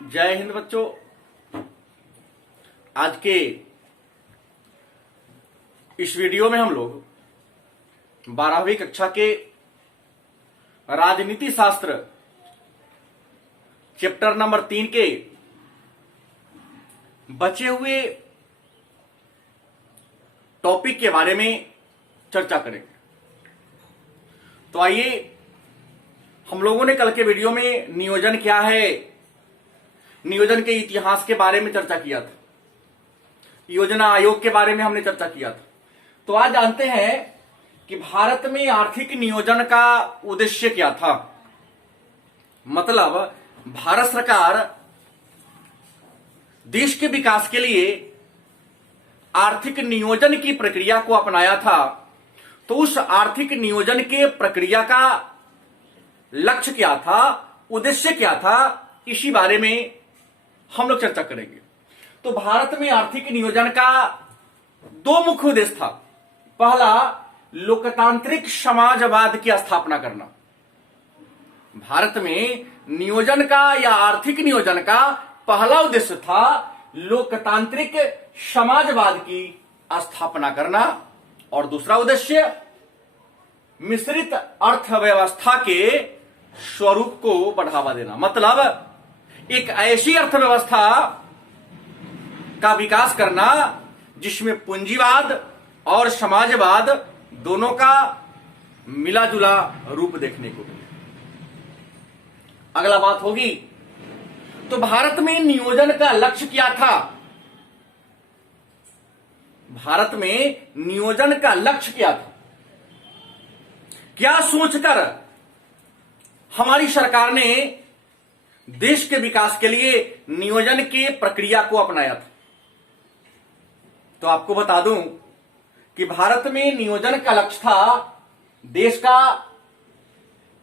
जय हिंद बच्चों। आज के इस वीडियो में हम लोग 12वीं कक्षा के राजनीति शास्त्र चैप्टर नंबर 3 के बचे हुए टॉपिक के बारे में चर्चा करेंगे। तो आइए, हम लोगों ने कल के वीडियो में नियोजन क्या है, नियोजन के इतिहास के बारे में चर्चा किया था, योजना आयोग के बारे में हमने चर्चा किया था। तो आज जानते हैं कि भारत में आर्थिक नियोजन का उद्देश्य क्या था। मतलब भारत सरकार देश के विकास के लिए आर्थिक नियोजन की प्रक्रिया को अपनाया था। तो उस आर्थिक नियोजन के प्रक्रिया का लक्ष्य क्या था, उद्देश्य क्या था, इसी बारे में हम लोग चर्चा करेंगे। तो भारत में आर्थिक नियोजन का दो मुख्य उद्देश्य था। पहला, लोकतांत्रिक समाजवाद की स्थापना करना। भारत में नियोजन का या आर्थिक नियोजन का पहला उद्देश्य था लोकतांत्रिक समाजवाद की स्थापना करना, और दूसरा उद्देश्य मिश्रित अर्थव्यवस्था के स्वरूप को बढ़ावा देना। मतलब एक ऐसी अर्थव्यवस्था का विकास करना जिसमें पूंजीवाद और समाजवाद दोनों का मिला जुला रूप देखने को मिले। अगला बात होगी, तो भारत में नियोजन का लक्ष्य क्या था। भारत में नियोजन का लक्ष्य क्या था, क्या सोचकर हमारी सरकार ने देश के विकास के लिए नियोजन के प्रक्रिया को अपनाया था। तो आपको बता दूं कि भारत में नियोजन का लक्ष्य था देश का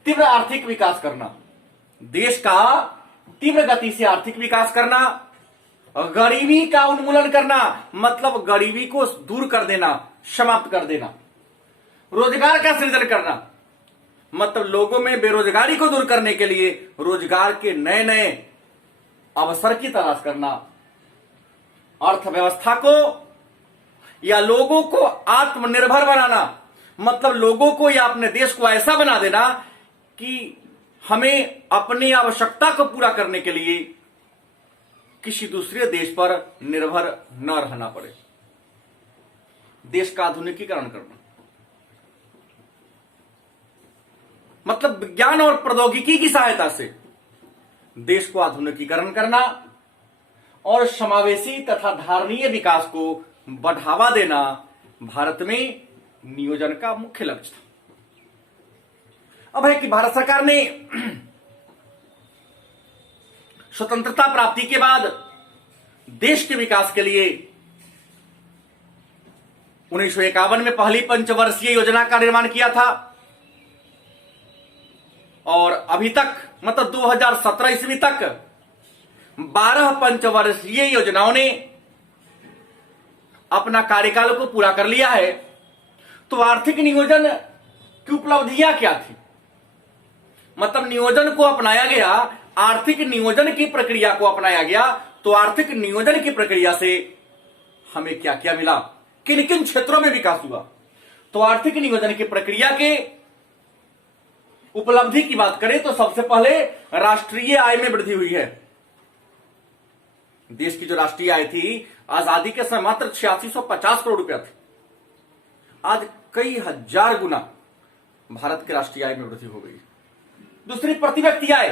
तीव्र आर्थिक विकास करना, देश का तीव्र गति से आर्थिक विकास करना, गरीबी का उन्मूलन करना, मतलब गरीबी को दूर कर देना, समाप्त कर देना, रोजगार का सृजन करना, मतलब लोगों में बेरोजगारी को दूर करने के लिए रोजगार के नए नए अवसर की तलाश करना, अर्थव्यवस्था को या लोगों को आत्मनिर्भर बनाना, मतलब लोगों को या अपने देश को ऐसा बना देना कि हमें अपनी आवश्यकता को पूरा करने के लिए किसी दूसरे देश पर निर्भर न रहना पड़े। देश का आधुनिकीकरण करना, मतलब विज्ञान और प्रौद्योगिकी की सहायता से देश को आधुनिकीकरण करना और समावेशी तथा धारणीय विकास को बढ़ावा देना भारत में नियोजन का मुख्य लक्ष्य था। अब है कि भारत सरकार ने स्वतंत्रता प्राप्ति के बाद देश के विकास के लिए 1951 में पहली पंचवर्षीय योजना का निर्माण किया था, और अभी तक मतलब 2017 ईस्वी तक 12 पंचवर्षीय योजनाओं ने अपना कार्यकाल को पूरा कर लिया है। तो आर्थिक नियोजन की उपलब्धियां क्या थी, मतलब नियोजन को अपनाया गया, आर्थिक नियोजन की प्रक्रिया को अपनाया गया। तो आर्थिक नियोजन की प्रक्रिया से हमें क्या क्या मिला, किन किन क्षेत्रों में विकास हुआ। तो आर्थिक नियोजन की प्रक्रिया के उपलब्धि की बात करें तो सबसे पहले राष्ट्रीय आय में वृद्धि हुई है। देश की जो राष्ट्रीय आय थी आजादी के समय मात्र 8650 करोड़ रुपया थी। आज कई हजार गुना भारत के राष्ट्रीय आय में वृद्धि हो गई। दूसरी, प्रति व्यक्ति आय।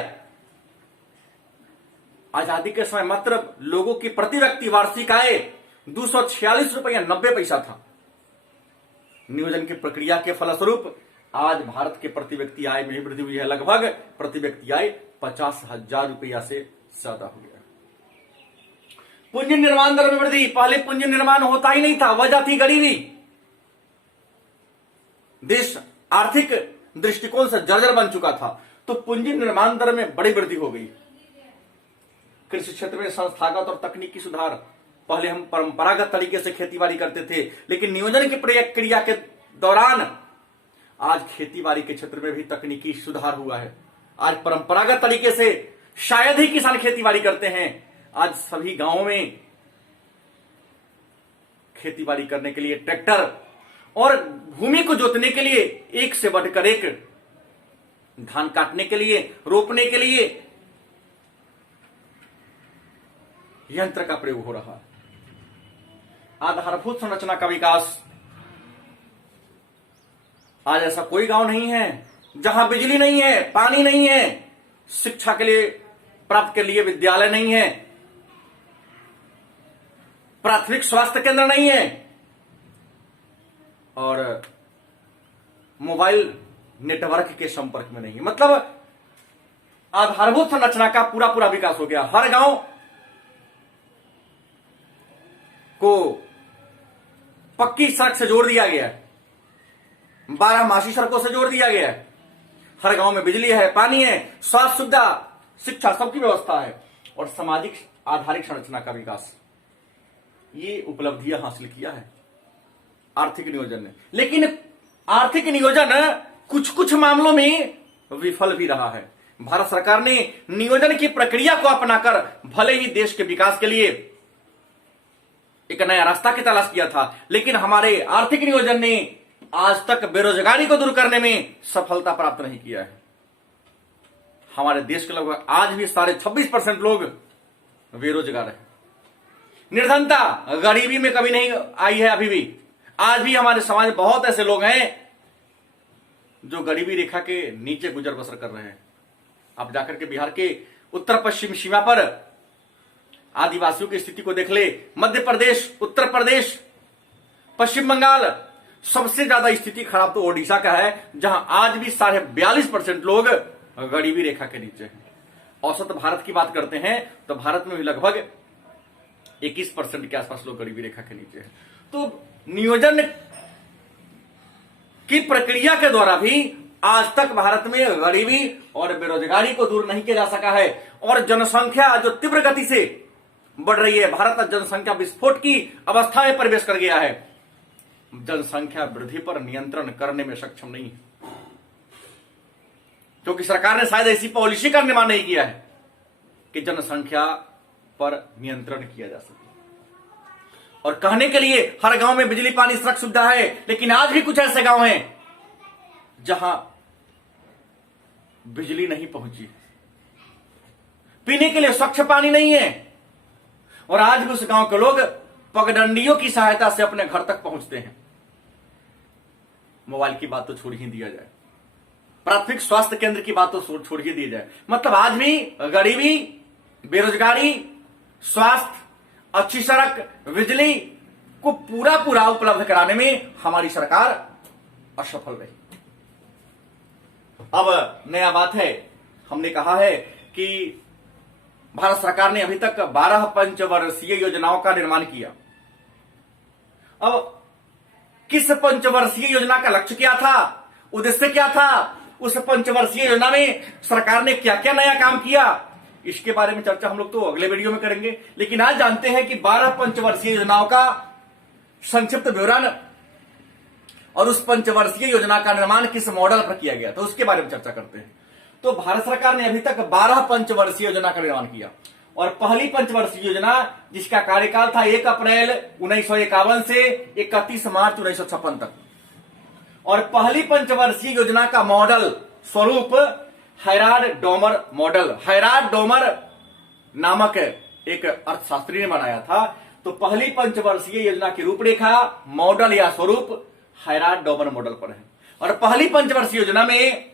आजादी के समय मात्र लोगों की प्रति व्यक्ति वार्षिक आय 246 रुपया 90 पैसा था। नियोजन की प्रक्रिया के फलस्वरूप आज भारत के प्रति व्यक्ति आय में वृद्धि हुई है। लगभग प्रति व्यक्ति आय 50,000 रुपया से ज्यादा हो गया। पूंजी निर्माण दर में वृद्धि। पहले पूंजी निर्माण होता ही नहीं था, वजह थी गरीबी। देश आर्थिक दृष्टिकोण से जर्जर बन चुका था, तो पूंजी निर्माण दर में बड़ी वृद्धि हो गई। कृषि क्षेत्र में संस्थागत और तकनीकी सुधार। पहले हम परंपरागत तरीके से खेतीबाड़ी करते थे, लेकिन नियोजन की प्रक्रिया के दौरान आज खेती बाड़ी के क्षेत्र में भी तकनीकी सुधार हुआ है। आज परंपरागत तरीके से शायद ही किसान खेतीबाड़ी करते हैं। आज सभी गांवों में खेतीबाड़ी करने के लिए ट्रैक्टर और भूमि को जोतने के लिए एक से बढ़कर एक, धान काटने के लिए, रोपने के लिए यंत्र का प्रयोग हो रहा है। आधारभूत संरचना का विकास, आज ऐसा कोई गांव नहीं है जहां बिजली नहीं है, पानी नहीं है, शिक्षा के लिए प्राप्त के लिए विद्यालय नहीं है, प्राथमिक स्वास्थ्य केंद्र नहीं है और मोबाइल नेटवर्क के संपर्क में नहीं है। मतलब आधारभूत संरचना का पूरा पूरा विकास हो गया। हर गांव को पक्की सड़क से जोड़ दिया गया है, 12 सड़कों से जोड़ दिया गया है। हर गांव में बिजली है, पानी है, स्वास्थ्य सुविधा, शिक्षा, सबकी व्यवस्था है और सामाजिक आधारित संरचना का विकास, ये उपलब्धियां हासिल किया है आर्थिक नियोजन ने। लेकिन आर्थिक नियोजन कुछ कुछ मामलों में विफल भी रहा है। भारत सरकार ने नियोजन की प्रक्रिया को अपनाकर भले ही देश के विकास के लिए एक नया रास्ता की तलाश किया था, लेकिन हमारे आर्थिक नियोजन ने आज तक बेरोजगारी को दूर करने में सफलता प्राप्त नहीं किया है। हमारे देश के लगभग आज भी 26.5% लोग बेरोजगार हैं। निर्धनता, गरीबी में कभी नहीं आई है। अभी भी आज भी हमारे समाज में बहुत ऐसे लोग हैं जो गरीबी रेखा के नीचे गुजर बसर कर रहे हैं। आप जाकर के बिहार के उत्तर पश्चिम सीमा पर आदिवासियों की स्थिति को देख ले। मध्य प्रदेश, उत्तर प्रदेश, पश्चिम बंगाल, सबसे ज्यादा स्थिति खराब तो ओडिशा का है, जहां आज भी 42.5% लोग गरीबी रेखा के नीचे हैं। औसत भारत की बात करते हैं तो भारत में भी लगभग 21% के आसपास लोग गरीबी रेखा के नीचे हैं। तो नियोजन की प्रक्रिया के द्वारा भी आज तक भारत में गरीबी और बेरोजगारी को दूर नहीं किया जा सका है और जनसंख्या जो तीव्र गति से बढ़ रही है, भारत जनसंख्या विस्फोट की अवस्था में प्रवेश कर गया है। जनसंख्या वृद्धि पर नियंत्रण करने में सक्षम नहीं है क्योंकि सरकार ने शायद ऐसी पॉलिसी का निर्माण नहीं किया है कि जनसंख्या पर नियंत्रण किया जा सके। और कहने के लिए हर गांव में बिजली, पानी, सड़क सुविधा है, लेकिन आज भी कुछ ऐसे गांव हैं जहां बिजली नहीं पहुंची, पीने के लिए स्वच्छ पानी नहीं है और आज भी उस गांव के लोग पगडंडियों की सहायता से अपने घर तक पहुंचते हैं। मोबाइल की बात तो छोड़ ही दिया जाए, प्राथमिक स्वास्थ्य केंद्र की बात तो छोड़ ही दी जाए। मतलब आज भी गरीबी, बेरोजगारी, स्वास्थ्य, अच्छी सड़क, बिजली को पूरा पूरा उपलब्ध कराने में हमारी सरकार असफल रही। अब नया बात है, हमने कहा है कि भारत सरकार ने अभी तक 12 पंचवर्षीय योजनाओं का निर्माण किया। अब किस पंचवर्षीय योजना का लक्ष्य क्या था, उद्देश्य क्या था, उस पंचवर्षीय योजना में सरकार ने क्या क्या नया काम किया, इसके बारे में चर्चा हम लोग तो अगले वीडियो में करेंगे। लेकिन आज जानते हैं कि 12 पंचवर्षीय योजनाओं का संक्षिप्त विवरण और उस पंचवर्षीय योजना का निर्माण किस मॉडल पर किया गया, तो उसके बारे में चर्चा करते हैं। तो भारत सरकार ने अभी तक 12 पंचवर्षीय योजना का निर्माण किया और पहली पंचवर्षीय योजना जिसका कार्यकाल था 1 अप्रैल 1951 से 31 मार्च 1956 तक, और पहली पंचवर्षीय योजना का मॉडल स्वरूप हैराड डोमर मॉडल, हैराड डोमर नामक एक अर्थशास्त्री ने बनाया था। तो पहली पंचवर्षीय योजना की रूपरेखा, मॉडल या स्वरूप हैराड डोमर मॉडल पर है। और पहली पंचवर्षीय योजना में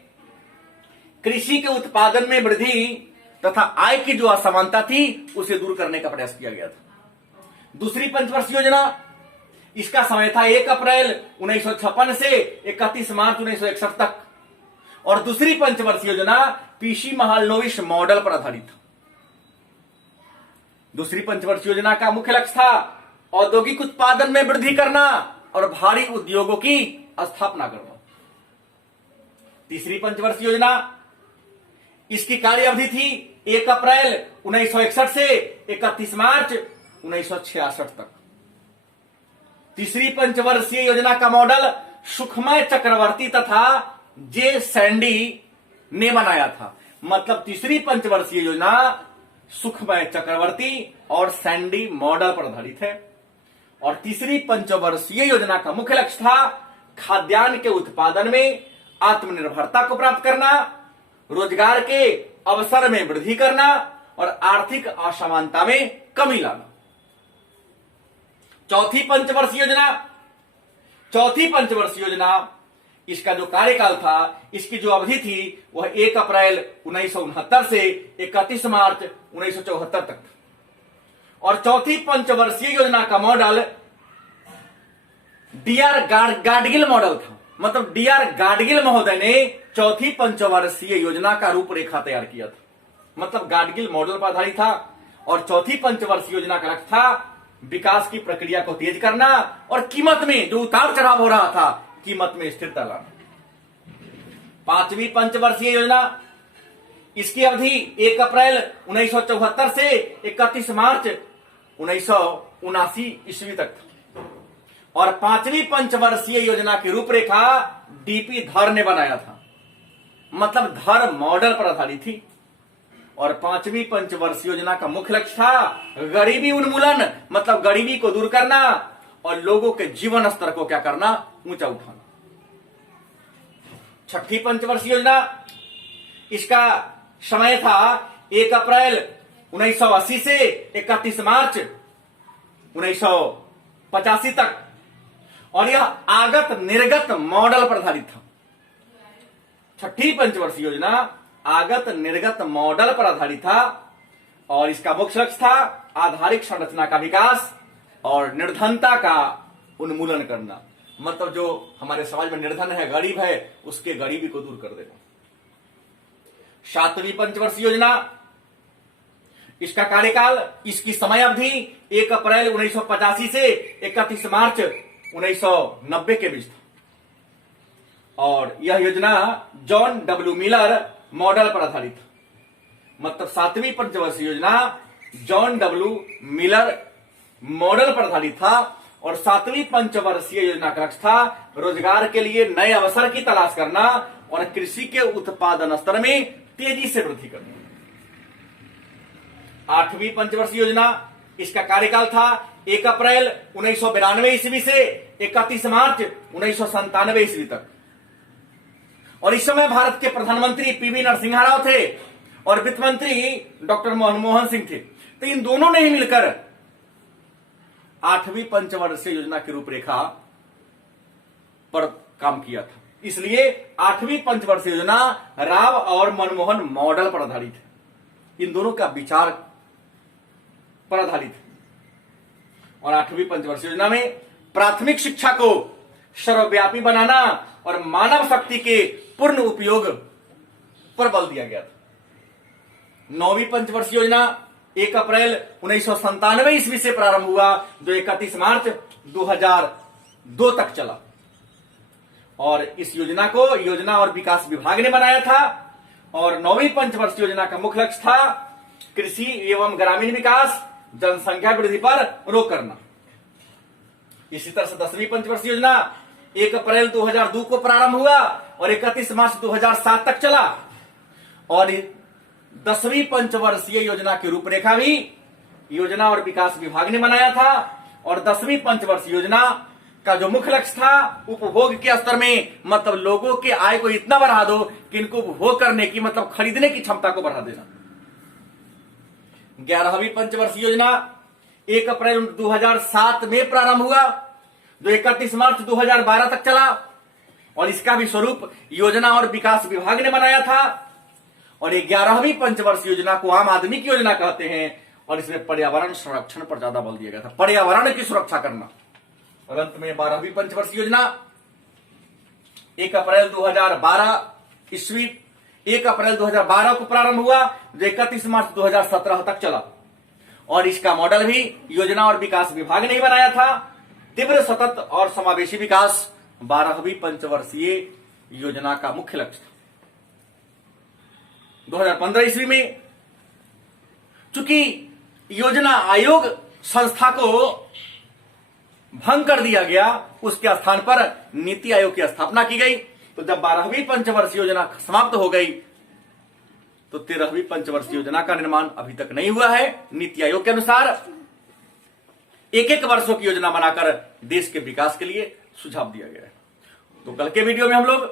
कृषि के उत्पादन में वृद्धि तथा आय की जो असमानता थी उसे दूर करने का प्रयास किया गया था। दूसरी पंचवर्षीय योजना, इसका समय था 1 अप्रैल 1956 से 31 मार्च 1961 तक, और दूसरी पंचवर्षीय योजना पीसी महालनोबिस मॉडल पर आधारित था। दूसरी पंचवर्षीय योजना का मुख्य लक्ष्य था औद्योगिक उत्पादन में वृद्धि करना और भारी उद्योगों की स्थापना करना। तीसरी पंचवर्षीय योजना, इसकी कार्य अवधि थी 1 अप्रैल 1961 से 31 मार्च 1966 तक। तीसरी पंचवर्षीय योजना का मॉडल सुखमय चक्रवर्ती तथा जे सैंडी ने बनाया था। मतलब तीसरी पंचवर्षीय योजना सुखमय चक्रवर्ती और सैंडी मॉडल पर आधारित है। और तीसरी पंचवर्षीय योजना का मुख्य लक्ष्य था खाद्यान्न के उत्पादन में आत्मनिर्भरता को प्राप्त करना, रोजगार के अवसर में वृद्धि करना और आर्थिक असमानता में कमी लाना। चौथी पंचवर्षीय योजना इसका जो कार्यकाल था, इसकी जो अवधि थी वह 1 अप्रैल 1969 से 31 मार्च 1974 तक था। और चौथी पंचवर्षीय योजना का मॉडल डीआर गाडगिल मॉडल था। मतलब डीआर गाडगिल महोदय ने चौथी पंचवर्षीय योजना का रूपरेखा तैयार किया था। मतलब गाडगिल मॉडल पर आधारित था। और चौथी पंचवर्षीय योजना का लक्ष्य था विकास की प्रक्रिया को तेज करना और कीमत में जो उतार चढ़ाव हो रहा था, कीमत में स्थिरता लाना। पांचवी पंचवर्षीय योजना, इसकी अवधि 1 अप्रैल 1974 से 31 मार्च 1979 ईस्वी तक था। और पांचवी पंचवर्षीय योजना की रूपरेखा डीपी धर ने बनाया था। मतलब धर मॉडल पर आधारित थी। और पांचवी पंचवर्षीय योजना का मुख्य लक्ष्य था गरीबी उन्मूलन, मतलब गरीबी को दूर करना और लोगों के जीवन स्तर को क्या करना, ऊंचा उठाना। छठी पंचवर्षीय योजना, इसका समय था 1 अप्रैल 1980 से 31 मार्च 1985 तक। और यह आगत निर्गत मॉडल पर आधारित था। छठी पंचवर्षीय योजना आगत निर्गत मॉडल पर आधारित था। और इसका मुख्य लक्ष्य था आधारिक संरचना का विकास और निर्धनता का उन्मूलन करना। मतलब जो हमारे समाज में निर्धन है, गरीब है, उसके गरीबी को दूर कर देना। सातवीं पंचवर्षीय योजना, इसका कार्यकाल, इसकी समय अवधि 1 अप्रैल 1985 से 31 मार्च 1990 के बीच था। और यह योजना जॉन डब्ल्यू मिलर मॉडल पर आधारित था। मतलब सातवीं पंचवर्षीय योजना जॉन डब्ल्यू मिलर मॉडल पर आधारित था। और सातवीं पंचवर्षीय योजना का लक्ष्य था रोजगार के लिए नए अवसर की तलाश करना और कृषि के उत्पादन स्तर में तेजी से वृद्धि करना। आठवीं पंचवर्षीय योजना, इसका कार्यकाल था 1 अप्रैल 1992 ईस्वी से 31 मार्च 1997 ईस्वी तक। और इस समय भारत के प्रधानमंत्री पीवी नरसिम्हा राव थे और वित्त मंत्री डॉक्टर मनमोहन सिंह थे। तो इन दोनों ने ही मिलकर आठवीं पंचवर्षीय योजना की रूपरेखा पर काम किया था। इसलिए आठवीं पंचवर्षीय योजना राव और मनमोहन मॉडल पर आधारित है। इन दोनों का विचार पर आधारित है। और आठवीं पंचवर्षीय योजना में प्राथमिक शिक्षा को सर्वव्यापी बनाना और मानव शक्ति के पूर्ण उपयोग पर बल दिया गया था। नौवीं पंचवर्षीय योजना 1 अप्रैल 1997 ईस्वी से प्रारंभ हुआ, जो 31 मार्च 2002 तक चला। और इस योजना को योजना और विकास विभाग ने बनाया था। और नौवीं पंचवर्षीय योजना का मुख्य लक्ष्य था कृषि एवं ग्रामीण विकास, जनसंख्या वृद्धि पर रोक करना। इसी तरह से 10वीं पंचवर्षीय योजना 1 अप्रैल 2002 को प्रारंभ हुआ और 31 मार्च 2007 तक चला। और 10वीं पंचवर्षीय योजना की रूपरेखा भी योजना और विकास विभाग ने बनाया था। और 10वीं पंचवर्षीय योजना का जो मुख्य लक्ष्य था उपभोग के स्तर में, मतलब लोगों के आय को इतना बढ़ा दो कि इनको उपभोग करने की, मतलब खरीदने की क्षमता को बढ़ा देना। 11वीं पंचवर्षीय योजना 1 अप्रैल 2007 में प्रारंभ हुआ, जो 31 मार्च 2012 तक चला। और इसका भी स्वरूप योजना और विकास विभाग ने बनाया था। और 11वीं पंचवर्षीय योजना को आम आदमी की योजना कहते हैं। और इसमें पर्यावरण संरक्षण पर ज्यादा बल दिया गया था, पर्यावरण की सुरक्षा करना। और अंत में 12वीं पंचवर्षीय योजना 1 अप्रैल 2012 ईस्वी 1 अप्रैल 2012 को प्रारंभ हुआ, जो 31 मार्च 2017 तक चला। और इसका मॉडल भी योजना और विकास विभाग ने ही बनाया था। तीव्र, सतत और समावेशी विकास 12वीं पंचवर्षीय योजना का मुख्य लक्ष्य था। 2015 ईस्वी में चूंकि योजना आयोग संस्था को भंग कर दिया गया, उसके स्थान पर नीति आयोग की स्थापना की गई। तो जब 12वीं पंचवर्षीय योजना समाप्त हो गई तो 13वीं पंचवर्षीय योजना का निर्माण अभी तक नहीं हुआ है। नीति आयोग के अनुसार एक एक वर्षों की योजना बनाकर देश के विकास के लिए सुझाव दिया गया है। तो कल के वीडियो में हम लोग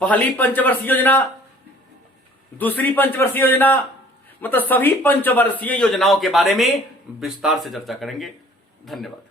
पहली पंचवर्षीय योजना, दूसरी पंचवर्षीय योजना, मतलब सभी पंचवर्षीय योजनाओं के बारे में विस्तार से चर्चा करेंगे। धन्यवाद।